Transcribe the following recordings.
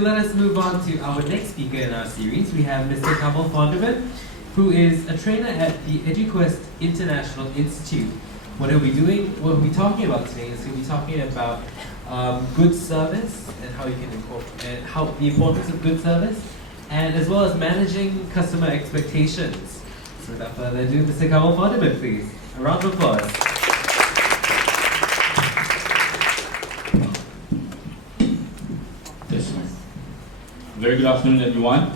Let us move on to our next speaker in our series. We have Mr. Kamal Fondueman, who is a trainer at the EduQuest International Institute. What he'll be talking about today is he'll be talking about good service and how you can and how the importance of good service, and as well as managing customer expectations. So without further ado, Mr. Kamal Fondueman, please. A round of applause. Very good afternoon, everyone.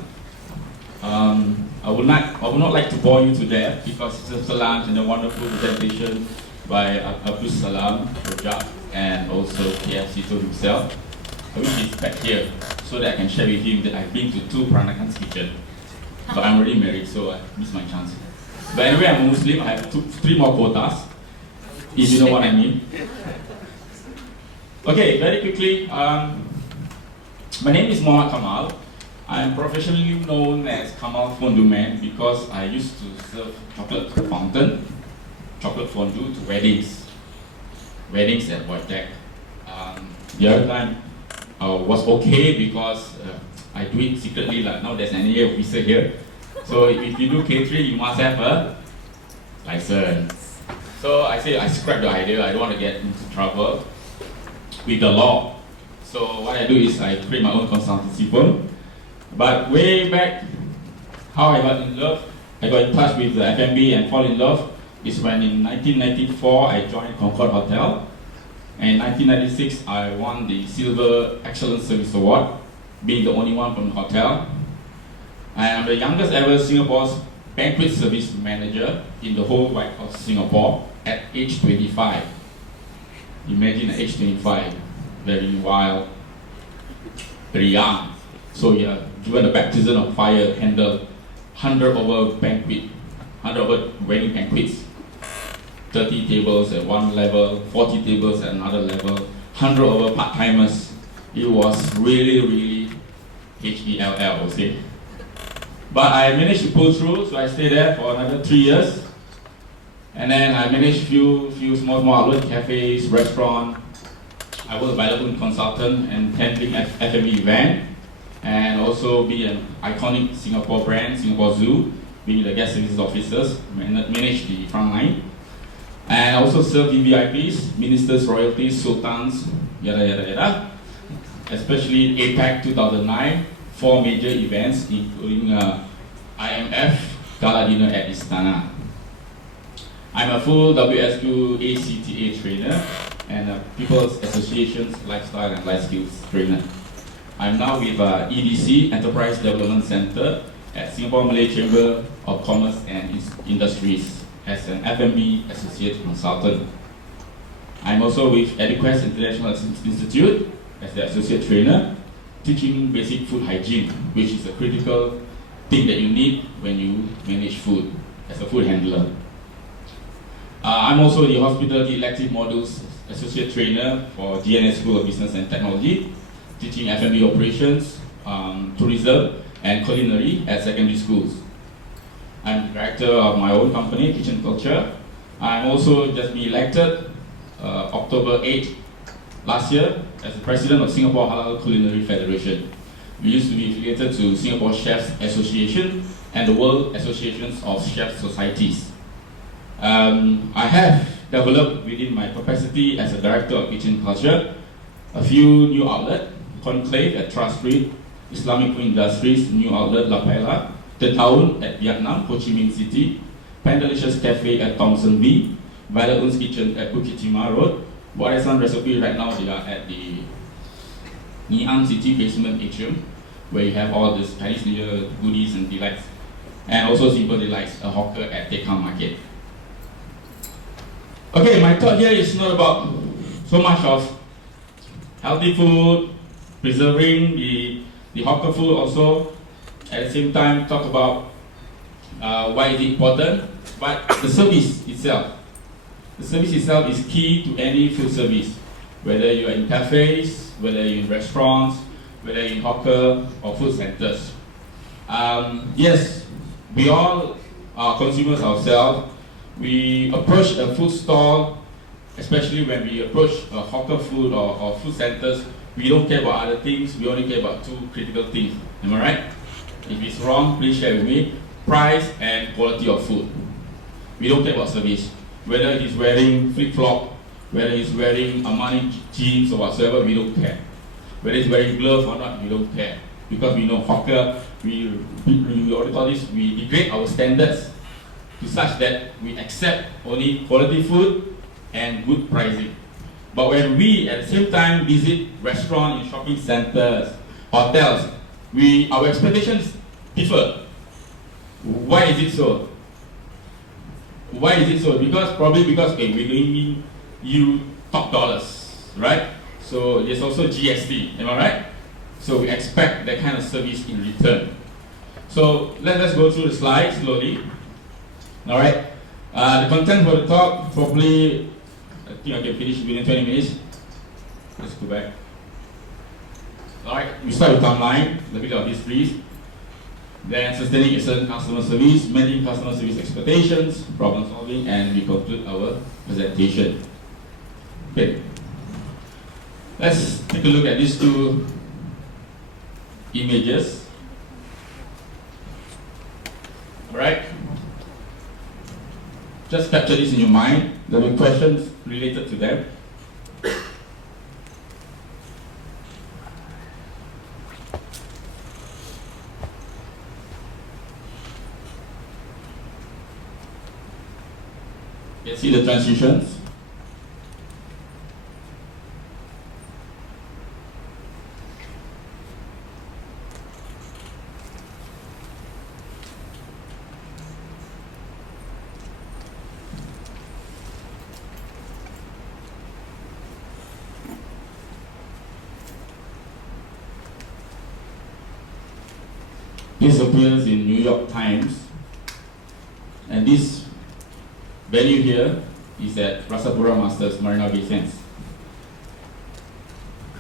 I would not like to bore you to death because it's just a lunch and a wonderful presentation by Abdul Salam Rojak and also KFC to himself. I wish he's back here so that I can share with him that I've been to 2 Peranakan's kitchen. But I'm already married, so I missed my chance. But anyway, I'm a Muslim. I have 3 more quotas, if you know what I mean. Okay, very quickly. My name is Kamal. I'm professionally known as Kamal Fondueman because I used to serve chocolate fountain, chocolate fondue to weddings at YHawkerprise. The other time was okay because I do it secretly. Like now there's an AA officer here, so if you do catering, you must have a license. So I say I scrapped the idea. I don't want to get into trouble with the law. So what I do is I create my own consultancy firm. But way back, how I got in love, I got in touch with the F&B and fall in love is when in 1994 I joined Concord Hotel. And in 1996 I won the Silver Excellence Service Award, being the only one from the hotel. I am the youngest ever Singapore's banquet service manager in the whole White House Singapore at age 25. Imagine at age 25. Very wild, very young. So yeah, given the baptism of fire, handle 100 over wedding banquets, 30 tables at one level, 40 tables at another level, 100 over part-timers. It was really HELL, I would say. But I managed to pull through, so I stayed there for another 3 years. And then I managed few small outlets, cafes, restaurants. I was a valuable consultant and handling F&B event, and also be an iconic Singapore brand, Singapore Zoo, being the guest services officers, manage the front line, and also serve VVIPs, ministers, royalties, sultans, yada yada yada. Especially APAC 2009, 4 major events, including IMF Gala Dinner at Istana. I'm a full WSQ ACTA trainer and People's Association's Lifestyle and Life Skills trainer. I'm now with EDC, Enterprise Development Center at Singapore Malay Chamber of Commerce and Industries as an F&B Associate Consultant. I'm also with EduQuest International Institute as the Associate Trainer, teaching basic food hygiene, which is a critical thing that you need when you manage food as a food handler. I'm also the Hospitality Elective Modules Associate Trainer for GNS School of Business and Technology, teaching F&B operations, tourism, and culinary at secondary schools. I'm director of my own company, Kitchen Culture. I'm also just been elected October 8 last year as the president of Singapore Halal Culinary Federation. We used to be affiliated to Singapore Chefs Association and the World Associations of Chefs Societies. I have developed within my capacity as a director of Kitchen Culture a few new outlets: Conclave at Trust Street, Islamic Food Industries new outlet La Paella, The Town at Vietnam, Ho Chi Minh City, Pandelicious Cafe at Thomson B, Violet Un's Kitchen at Bukit Timah Road. Borasan Recipe right now they are at the Ngee Ann City basement atrium, where you have all this Chinese New Year goodies and delights, and also Simple Delights, a hawker at Tekka Market. Okay, my thought here is not about so much of healthy food, preserving the hawker food also. At the same time, talk about why is it important, but the service itself. The service itself is key to any food service, whether you are in cafes, whether you're in restaurants, whether you're in hawker or food centers. Yes, we all are consumers ourselves. We approach a food stall, especially when we approach hawker food or food centers, We don't care about other things, we only care about two critical things. Am I right? If it's wrong, please share with me. Price and quality of food. We don't care about service. Whether he's wearing flip-flop, whether he's wearing Armani jeans or whatsoever, we don't care. Whether he's wearing gloves or not, we don't care. Because we know hawker, we degrade our standards to such that we accept only quality food and good pricing. But when we at the same time visit restaurants in shopping centers, hotels, our expectations differ. Why is it so? Why is it so? Probably because we're giving you top dollars, right? So there's also GST, am I right? So we expect that kind of service in return. So let's go through the slides slowly. All right. The content for the talk, probably, I think I can finish within 20 minutes. Let's go back. All right. We start with timeline, the bit of histories. Then sustaining excellent customer service, managing customer service expectations, problem solving, and we conclude our presentation. Okay. Let's take a look at these two images. Alright? Just capture this in your mind. There will be questions related to them. You can see the transitions. This appears in New York Times, and this venue here is at Rasapura Masters, Marina Bay Sands.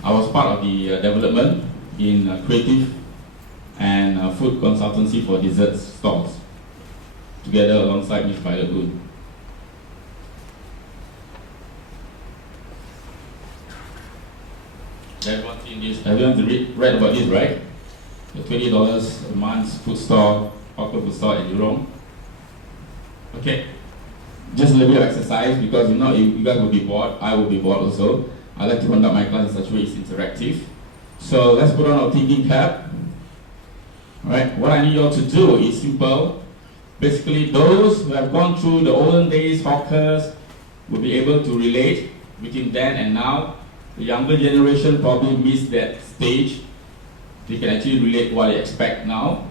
I was part of the development in creative and food consultancy for dessert stalls, together alongside Ms. Violet Wood. Everyone read about this, right? The $20 a month food store, hawker food store at Jurong. Okay, just a little bit of exercise because you guys will be bored, I will be bored also. I like to conduct my class in such a way it's interactive. So let's put on our thinking cap. Alright, what I need you all to do is simple. Basically, those who have gone through the olden days hawkers will be able to relate between then and now. The younger generation probably missed that stage. They can actually relate what they expect now.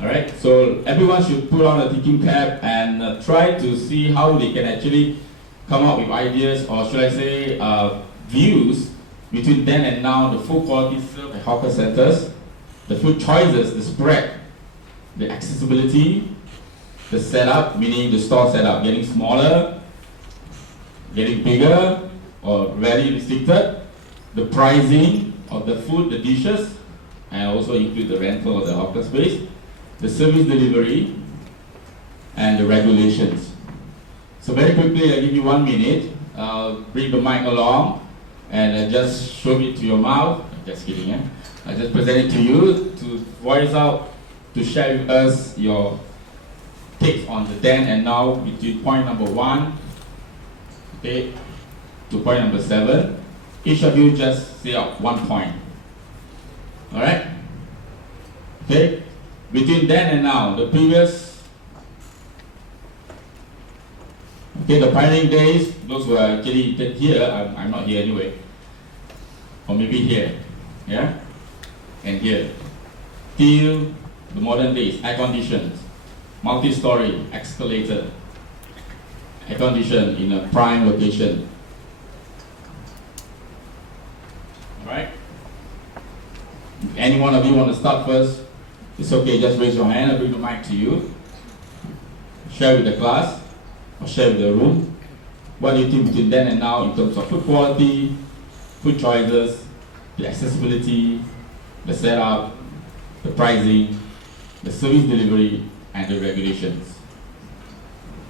Alright, so everyone should put on a thinking cap and try to see how they can actually come up with ideas, or should I say views between then and now, the food quality served at hawker centers, the food choices, the spread, the accessibility, the setup, meaning the store setup getting smaller, getting bigger, or very restricted, the pricing of the food, the dishes, and also include the rental of the hawker space, the service delivery, and the regulations. So very quickly, I'll give you 1 minute. Bring the mic along and just show it to your mouth. Just kidding, eh? I just present it to you to voice out, to share with us your takes on the then and now between point number 1, okay, to point number 7. Each of you just say out 1 point. Alright? Okay? Between then and now, the previous, okay, the pioneering days, those who are actually here, I'm not here anyway, or maybe here, yeah, and here, till the modern days, air conditioned, multi-story, escalator, air conditioned in a prime location. Alright? If any one of you want to start first, it's okay, just raise your hand, I'll bring the mic to you. Share with the class, or share with the room. What do you think between then and now in terms of food quality, food choices, the accessibility, the setup, the pricing, the service delivery, and the regulations?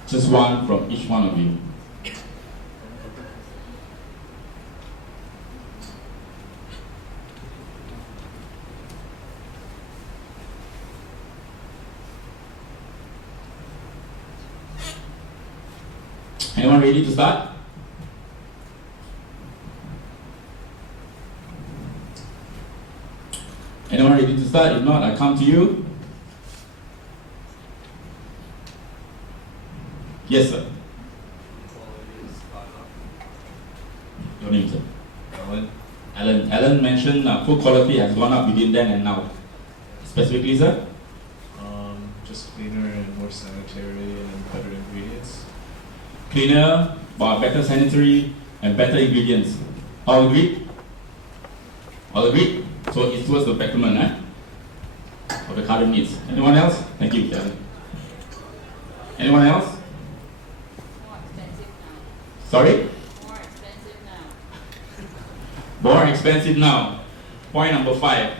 Just one from each one of you. Anyone ready to start? Anyone ready to start? If not, I come to you. Yes, sir. Your name, sir? Alan mentioned food quality has gone up between then and now. Specifically, sir? Just cleaner and more sanitary and better ingredients. Cleaner, but better sanitary and better ingredients. All agreed? All agreed? So it's towards the betterment, for the current needs. Anyone else? Thank you, Alan. Anyone else? More expensive now. Sorry? More expensive now. More expensive now. Point number 5.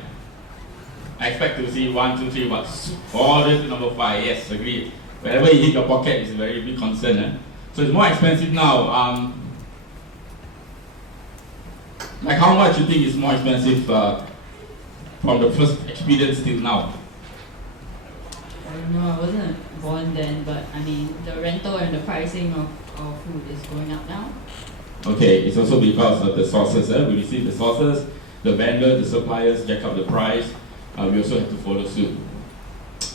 I expect to see 1, 2, 3, but all this to number 5. Yes, agreed. Whenever you hit your pocket, it's a very big concern. So it's more expensive now. Like how much you think is more expensive from the first experience till now? I don't know, I wasn't born then, but I mean, the rental and the pricing of food is going up now. Okay, it's also because of the sources. We receive the sources, the vendor, the suppliers jack up the price. We also have to follow suit.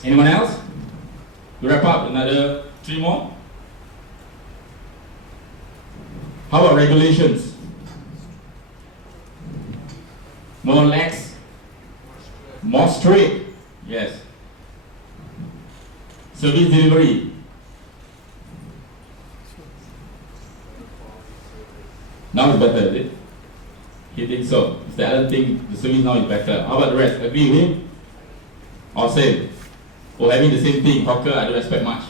Anyone else? To wrap up, another 3 more. How about regulations? More lax, more strict. Yes. Service delivery. Now it's better, is it? He thinks so. It's the other thing, the service now is better. How about the rest? Agree with him? Or same? Or having the same thing, hawker, I don't expect much.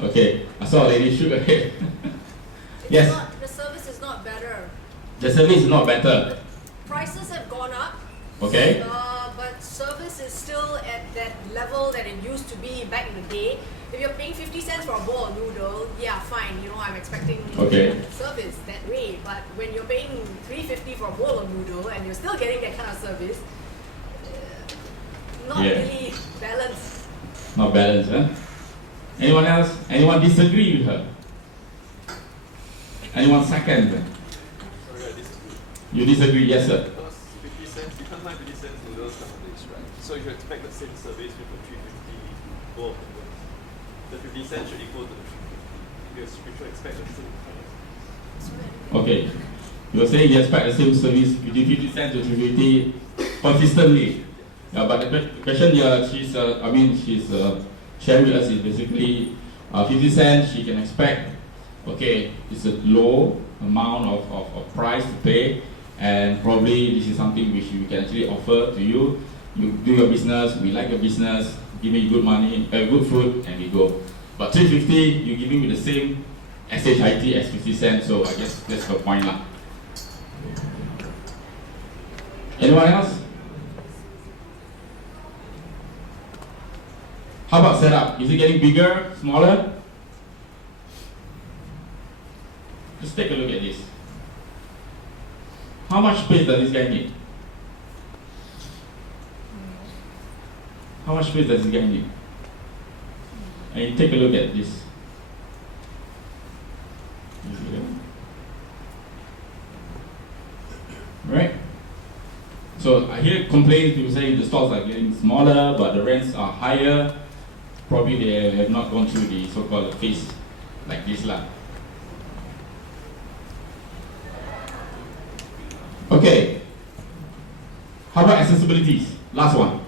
Okay, I saw a lady shook her head. Yes? The service is not better. The service is not better. Prices have gone up. Okay? But service is still at that level that it used to be back in the day. If you're paying 50 cents for a bowl of noodle, yeah, fine. I'm expecting service that way. But when you're paying $3.50 for a bowl of noodle and you're still getting that kind of service, not really balanced. Not balanced, huh? Anyone else? Anyone disagree with her? Anyone second? Sorry, I disagree. You disagree, yes sir. Because 50 cents, you can't buy 50 cents noodles nowadays, right? So you expect the same service with a 350 bowl of noodles. The 50 cents should equal to the 350. Because we should expect the same price. Okay. You're saying you expect the same service between 50 cents to 350 consistently. Yeah, but the question here, she's sharing with us is basically 50 cents she can expect. Okay, it's a low amount of price to pay, and probably this is something which we can actually offer to you. You do your business, we like your business, give me good money, good food, and we go. But 350, you're giving me the same SHIT as 50 cents, so I guess that's her point lah. Anyone else? How about setup? Is it getting bigger, smaller? Just take a look at this. How much space does this guy need? How much space does this guy need? And you take a look at this. Right? So I hear complaints, people saying the stores are getting smaller, but the rents are higher. Probably they have not gone through the so-called phase like this lah. Okay. How about accessibilities? Last one.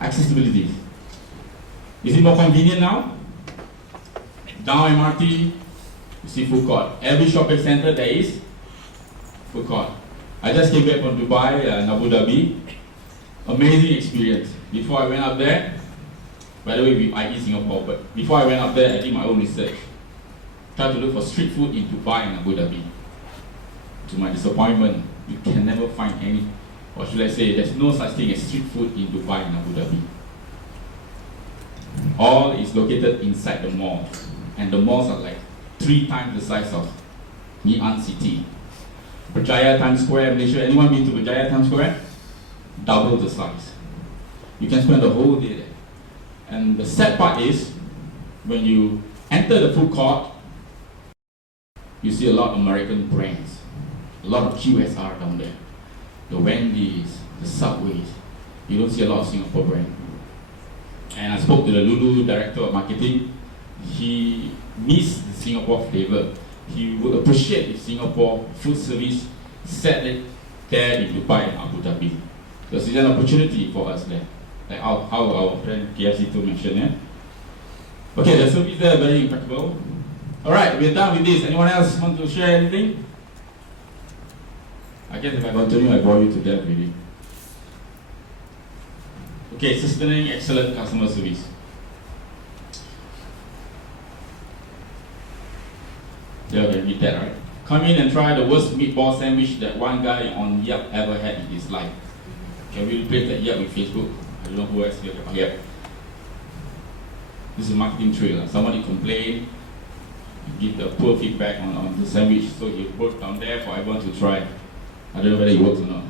Accessibilities. Is it more convenient now? Down MRT, you see food court. Every shopping center there is food court. I just came back from Dubai and Abu Dhabi. Amazing experience. Before I went up there, by the way, I eat Singapore, but before I went up there, I did my own research. Tried to look for street food in Dubai and Abu Dhabi. To my disappointment, you can never find any, or should I say, there's no such thing as street food in Dubai and Abu Dhabi. All is located inside the mall, and the malls are like 3 times the size of Ngee Ann City. Berjaya Times Square, Malaysia. Anyone been to Berjaya Times Square? Double the size. You can spend the whole day there. And the sad part is, when you enter the food court, you see a lot of American brands, a lot of QSR down there. The Wendy's, the Subways. You don't see a lot of Singapore brand. And I spoke to the Lulu director of marketing. He missed the Singapore flavor. He would appreciate if Singapore food service set it there in Dubai and Abu Dhabi. Because it's an opportunity for us there. Like how our friend KFC2 mentioned, yeah? Okay, the service there very impeccable. Alright, we're done with this. Anyone else want to share anything? I guess if I continue, I bore you to death really. Okay, sustaining excellent customer service. Yeah, okay, read that, right? Come in and try the worst meatball sandwich that one guy on Yelp ever had in his life. Can we replace that Yelp with Facebook? I don't know who else here. Yep. This is a marketing trick. Somebody complained, give the poor feedback on the sandwich, so he wrote down there for everyone to try. I don't know whether it works or not.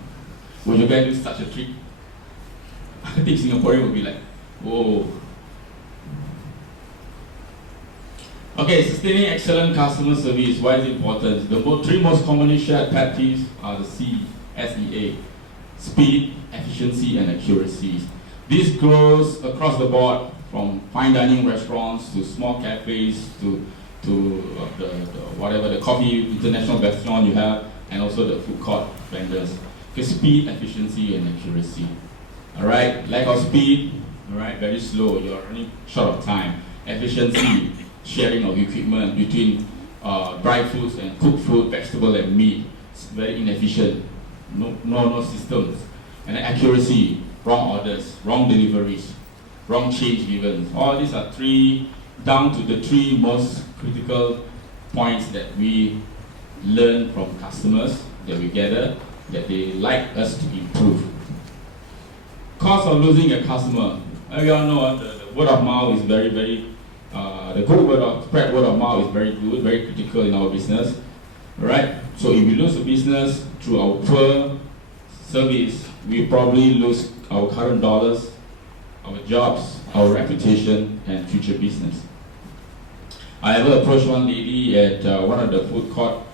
Would you guys do such a trick? I think Singaporean would be like, whoa. Okay, sustaining excellent customer service. Why is it important? The three most commonly shared pet peeves are the SEA. Speed, efficiency, and accuracy. This grows across the board, from fine dining restaurants to small cafes to whatever the coffee international restaurant you have, and also the food court vendors. Okay, speed, efficiency, and accuracy. All right, lack of speed. All right, very slow. You're running short of time. Efficiency, sharing of equipment between dry foods and cooked food, vegetable and meat. It's very inefficient. No systems. And then accuracy, wrong orders, wrong deliveries, wrong change given. All these are down to the three most critical points that we learn from customers, that we gather, that they like us to improve. Cost of losing a customer. We all know the word of mouth is very, the good word of mouth is very good, very critical in our business. Right? So if we lose a business through our poor service, we probably lose our current dollars, our jobs, our reputation, and future business. I ever approached one lady at one of the food court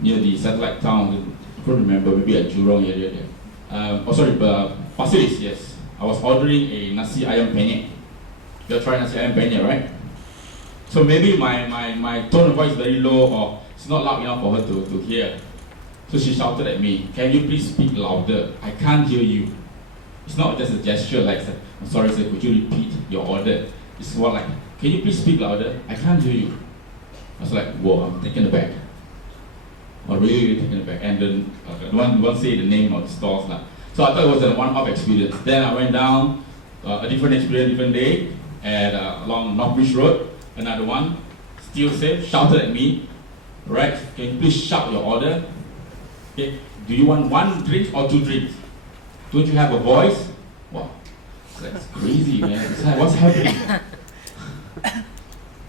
near the satellite town. I couldn't remember, maybe at Jurong area there. Pasir Ris, yes. I was ordering a nasi ayam penyet. You'll try nasi ayam penyet, right? So maybe my tone of voice is very low, or it's not loud enough for her to hear. So she shouted at me, "Can you please speak louder? I can't hear you." It's not just a gesture like, "I'm sorry sir, could you repeat your order?" It's more like, "Can you please speak louder? I can't hear you." I was like, whoa, I'm taken aback. I'm really taken aback. And then I won't say the name of the stores. So I thought it was a one-off experience. Then I went down, a different experience, different day, along North Beach Road, another one, still same, shouted at me, right? "Can you please shout your order? Okay. Do you want one drink or two drinks? Don't you have a voice?" Wow, that's crazy, man. It's like, what's happening?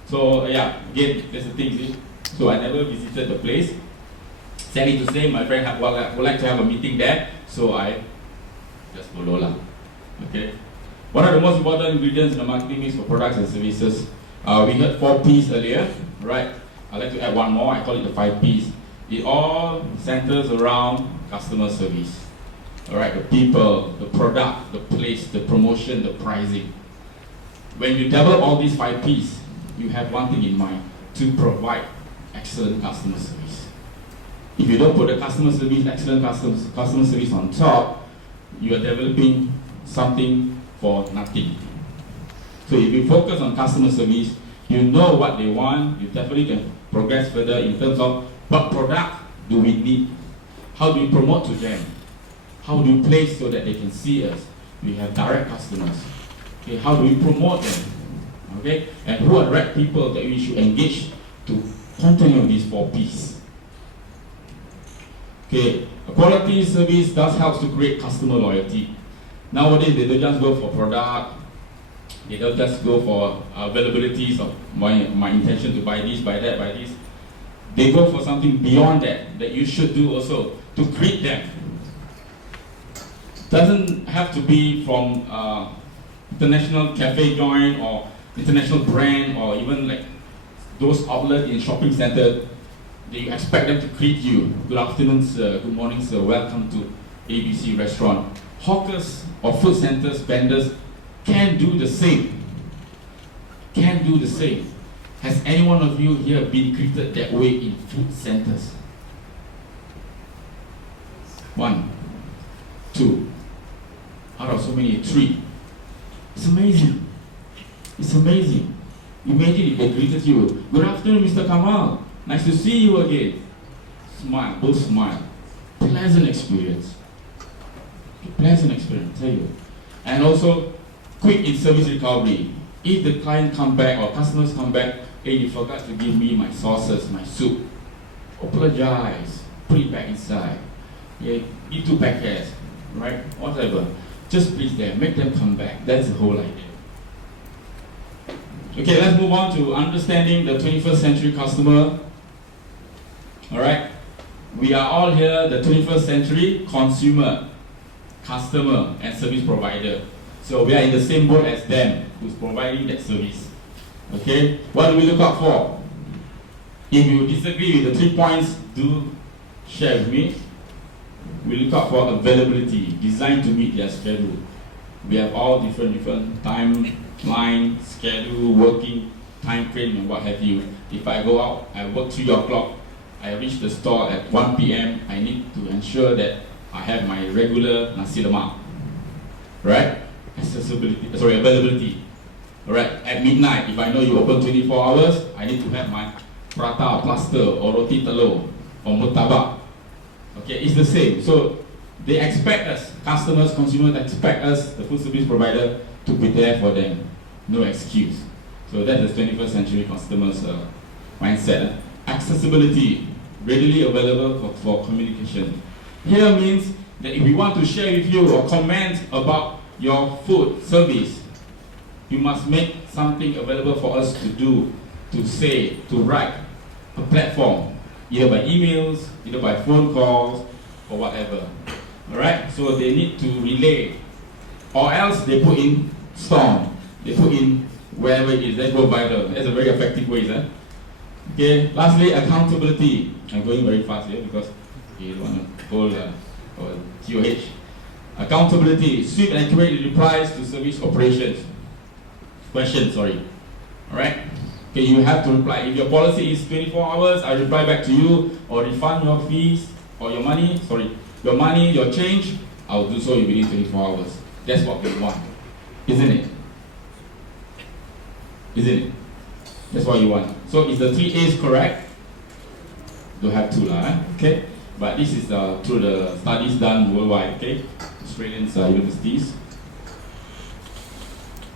So yeah, again, that's the thing, see? So I never visited the place. Sadly to say, my friend would like to have a meeting there, so I just follow lah. Okay. One of the most important ingredients in the marketing mix for products and services. We heard 4 P's earlier, right? I'd like to add one more. I call it the 5 P's. It all centers around customer service. All right, the people, the product, the place, the promotion, the pricing. When you develop all these 5 P's, you have one thing in mind: to provide excellent customer service. If you don't put the customer service, excellent customer service on top, you are developing something for nothing. So if you focus on customer service, you know what they want, you definitely can progress further in terms of what product do we need, how do we promote to them, how do we place so that they can see us. We have direct customers. Okay, how do we promote them? Okay, and who are the right people that we should engage to continue these 4 P's. Okay, a quality service does help to create customer loyalty. Nowadays, they don't just go for product, they don't just go for availabilities of my intention to buy this, buy that, buy this. They go for something beyond that you should do also to greet them. Doesn't have to be from international cafe joint or international brand or even like those outlets in shopping center, you expect them to greet you. Good afternoon, sir. Good morning, sir. Welcome to ABC restaurant. Hawkers or food centers, vendors can do the same. Can do the same. Has any one of you here been greeted that way in food centers? 1, 2. Out of so many, 3. It's amazing. It's amazing. Imagine if they greeted you. Good afternoon, Mr. Kamal. Nice to see you again. Smile, both smile. Pleasant experience. Pleasant experience, I tell you. And also, quick in service recovery. If the client come back or customers come back, hey, you forgot to give me my sauces, my soup. Apologize. Put it back inside. Yeah, eat 2 packets, right? Whatever. Just please them, make them come back. That's the whole idea. Okay, let's move on to understanding the 21st century customer. Alright? We are all here, the 21st century consumer, customer, and service provider. So we are in the same boat as them, who's providing that service. Okay? What do we look out for? If you disagree with the 3 points, do share with me. We look out for availability, designed to meet their schedule. We have all different timeline, schedule, working, time frame, and what have you. If I go out, I work 3 o'clock, I reach the store at 1 p.m., I need to ensure that I have my regular nasi lemak. Right? Availability. Alright, at midnight, if I know you open 24 hours, I need to have my prata, plaster, or roti telur, or murtabak. Okay, it's the same. So they expect us, customers, consumers expect us, the food service provider, to be there for them. No excuse. So that's the 21st century customers' mindset. Accessibility, readily available for communication. Here means that if we want to share with you or comment about your food service, you must make something available for us to do, to say, to write, a platform, either by emails, either by phone calls, or whatever. Alright, so they need to relay, or else they put in storm, they put in wherever it is, they go viral. That's a very effective way, eh? Okay, lastly, accountability. I'm going very fast here because you don't want to hold or TOH. Accountability, swift and accurate replies to service operations. Questions, sorry. Alright? Okay, you have to reply. If your policy is 24 hours, I reply back to you or refund your fees or your money, your change, I'll do so within 24 hours. That's what we want. Isn't it? Isn't it? That's what you want. So is the 3 A's correct? Don't have 2 okay? But this is through the studies done worldwide, okay? Australian universities.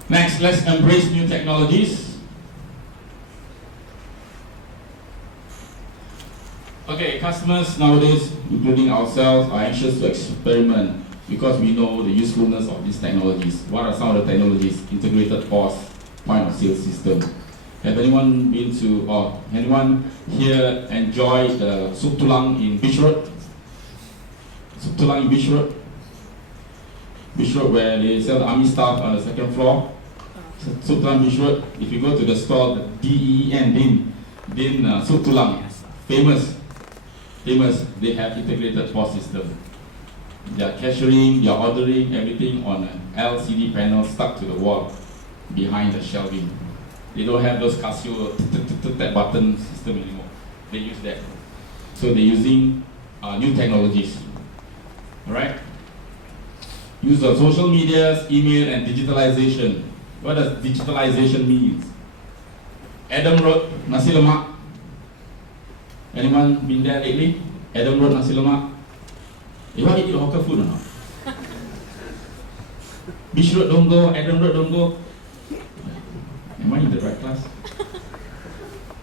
Next, let's embrace new technologies. Okay, customers nowadays, including ourselves, are anxious to experiment because we know the usefulness of these technologies. What are some of the technologies? Integrated POS, point of sale system. Have anyone been to, or anyone here enjoyed the Soup Tulang in Beach Road? Soup Tulang in Beach Road? Beach Road, where they sell the army stuff on the 2nd floor. Soup Tulang Beach Road. If you go to the store, the Din Soup Tulang, famous. They have integrated POS system. They are cashiering, they are ordering everything on an LCD panel stuck to the wall behind the shelving. They don't have those Casio tap button system anymore. They use that. So they're using new technologies. Alright? Use of social medias, email, and digitalization. What does digitalization mean? Adam Road, Nasi Lemak. Anyone been there lately? Adam Road, Nasi Lemak. You want to eat hawker food or not? Beach Road don't go, Adam Road don't go. Am I in the right class?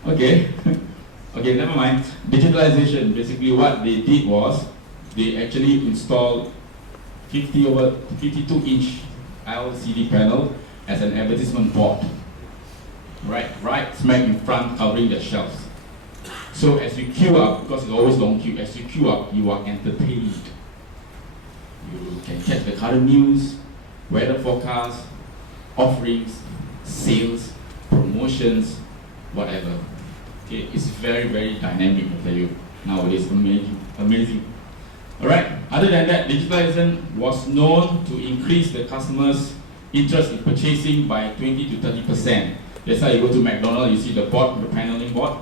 Okay. Okay, never mind. Digitalization, basically what they did was, they actually installed 52-inch LCD panel as an advertisement board. Right smack in front, covering the shelves. So as you queue up, because it's always long queue, as you queue up, you are entertained. You can catch the current news, weather forecast, offerings, sales, promotions, whatever. Okay, it's very, very dynamic, I tell you. Nowadays, amazing. Alright, other than that, digitalization was known to increase the customers' interest in purchasing by 20 to 30%. That's why you go to McDonald's, you see the board, the paneling board,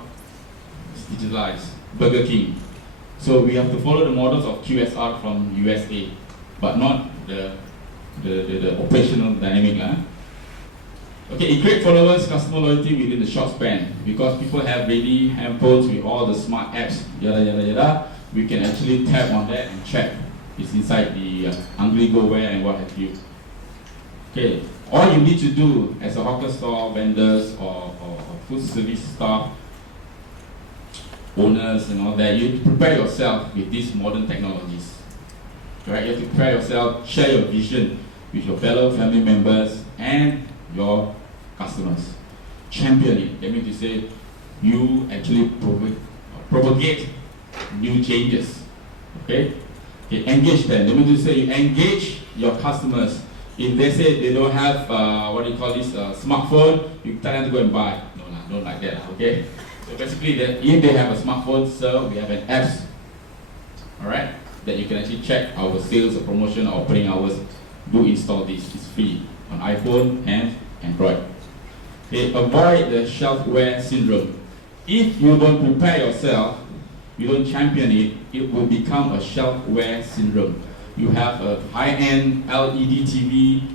it's digitalized. Burger King. So we have to follow the models of QSR from USA, but not the operational dynamic. Okay, it creates followers, customer loyalty within the short span, because people have ready handphones with all the smart apps, yada yada yada. We can actually tap on that and check it's inside the Hungry Go Where and what have you. Okay, all you need to do as a hawker store vendors or food service staff, owners and all that, you have to prepare yourself with these modern technologies. Right? You have to prepare yourself, share your vision with your fellow family members and your customers. Champion it. That means to say you actually propagate new changes. Okay? Engage them. That means to say you engage your customers. If they say they don't have smartphone, you tell them to go and buy. No, don't like that. Okay? So basically, if they have a smartphone, so we have an apps. Alright? That you can actually check our sales or promotion or operating hours. Do install this. It's free on iPhone and Android. Okay? Avoid the shelfware syndrome. If you don't prepare yourself, you don't champion it, it will become a shelfware syndrome. You have a high-end LED TV,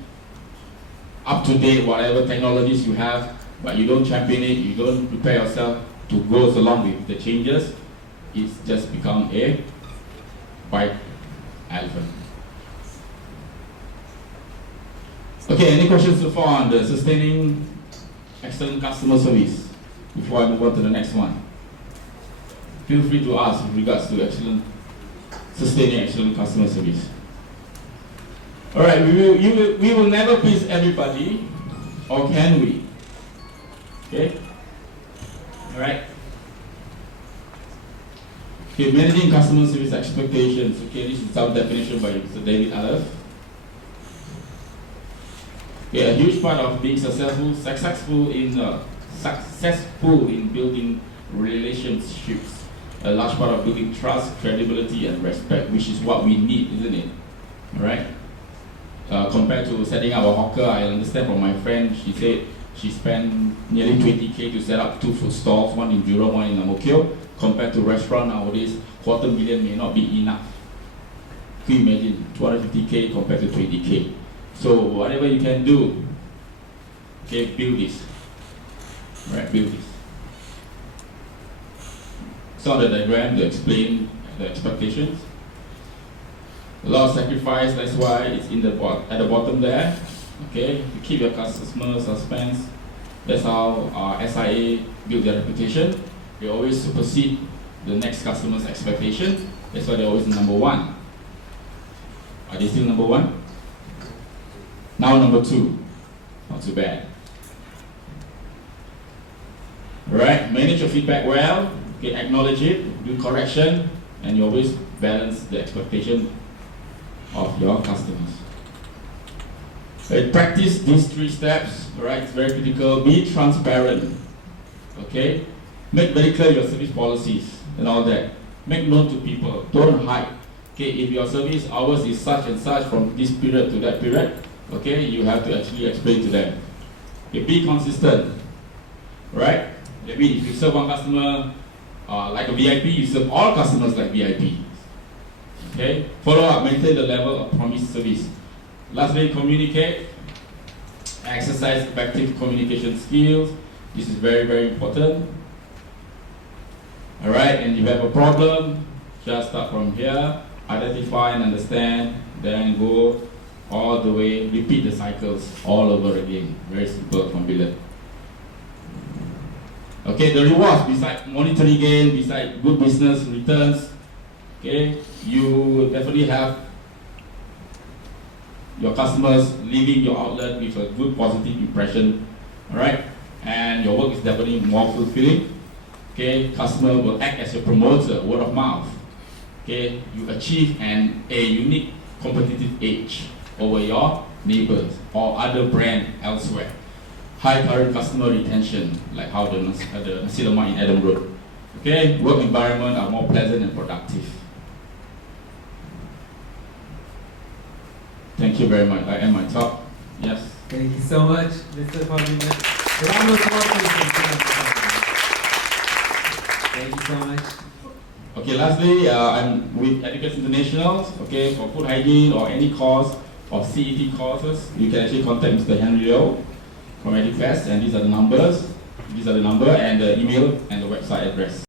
up-to-date whatever technologies you have, but you don't champion it, you don't prepare yourself to go along with the changes, it's just become a white elephant. Okay, any questions so far on the sustaining excellent customer service before I move on to the next one? Feel free to ask with regards to sustaining excellent customer service. Alright, we will never please everybody, or can we? Okay? Alright? Okay, managing customer service expectations. Okay, this is some definition by Mr. David Aleph. Okay, a huge part of being successful in building relationships. A large part of building trust, credibility, and respect, which is what we need, isn't it? Alright? Compared to setting up a hawker, I understand from my friend, she said she spent nearly 20K to set up 2 food stalls, one in Jurong, one in Ang Mo Kio. Compared to restaurant nowadays, $250,000 may not be enough. Can you imagine 250K compared to 20K? So whatever you can do, okay, build this. Right, build this. Saw the diagram to explain the expectations. A lot of sacrifice, that's why it's at the bottom there. Okay, to keep your customers suspense. That's how SIA build their reputation. They always supersede the next customer's expectation. That's why they're always number 1. Are they still number 1? Now number 2. Not too bad. Alright, manage your feedback well. Okay, acknowledge it, do correction, and you always balance the expectation of your customers. Practice these 3 steps, alright, it's very critical. Be transparent, okay? Make very clear your service policies and all that. Make known to people, don't hide. Okay, if your service hours is such and such from this period to that period, okay, you have to actually explain to them. Okay, be consistent, right? That means if you serve one customer like a VIP, you serve all customers like VIP. Okay, follow up, maintain the level of promised service. Lastly, communicate, exercise effective communication skills. This is very, very important. Alright, and if you have a problem, just start from here, identify and understand, then go all the way, repeat the cycles all over again. Very simple from below. Okay, the rewards, besides monetary gain, besides good business returns, okay, you definitely have your customers leaving your outlet with a good positive impression, alright, and your work is definitely more fulfilling. Okay, customer will act as your promoter, word of mouth. Okay, you achieve a unique competitive edge over your neighbors or other brand elsewhere. high current customer retention, like how the Nasi Lemak in Adam Road. Okay, work environment are more pleasant and productive. Thank you very much. I end my talk. Yes. Thank you so much, Mr. Fondueman. Round of applause for Mr. Fondueman. Thank you so much. Okay, lastly, I'm with Educate International, okay, for food hygiene or any course or CET courses, you can actually contact Mr. Henry Liu from EduFest, and these are the numbers, and the email and the website address.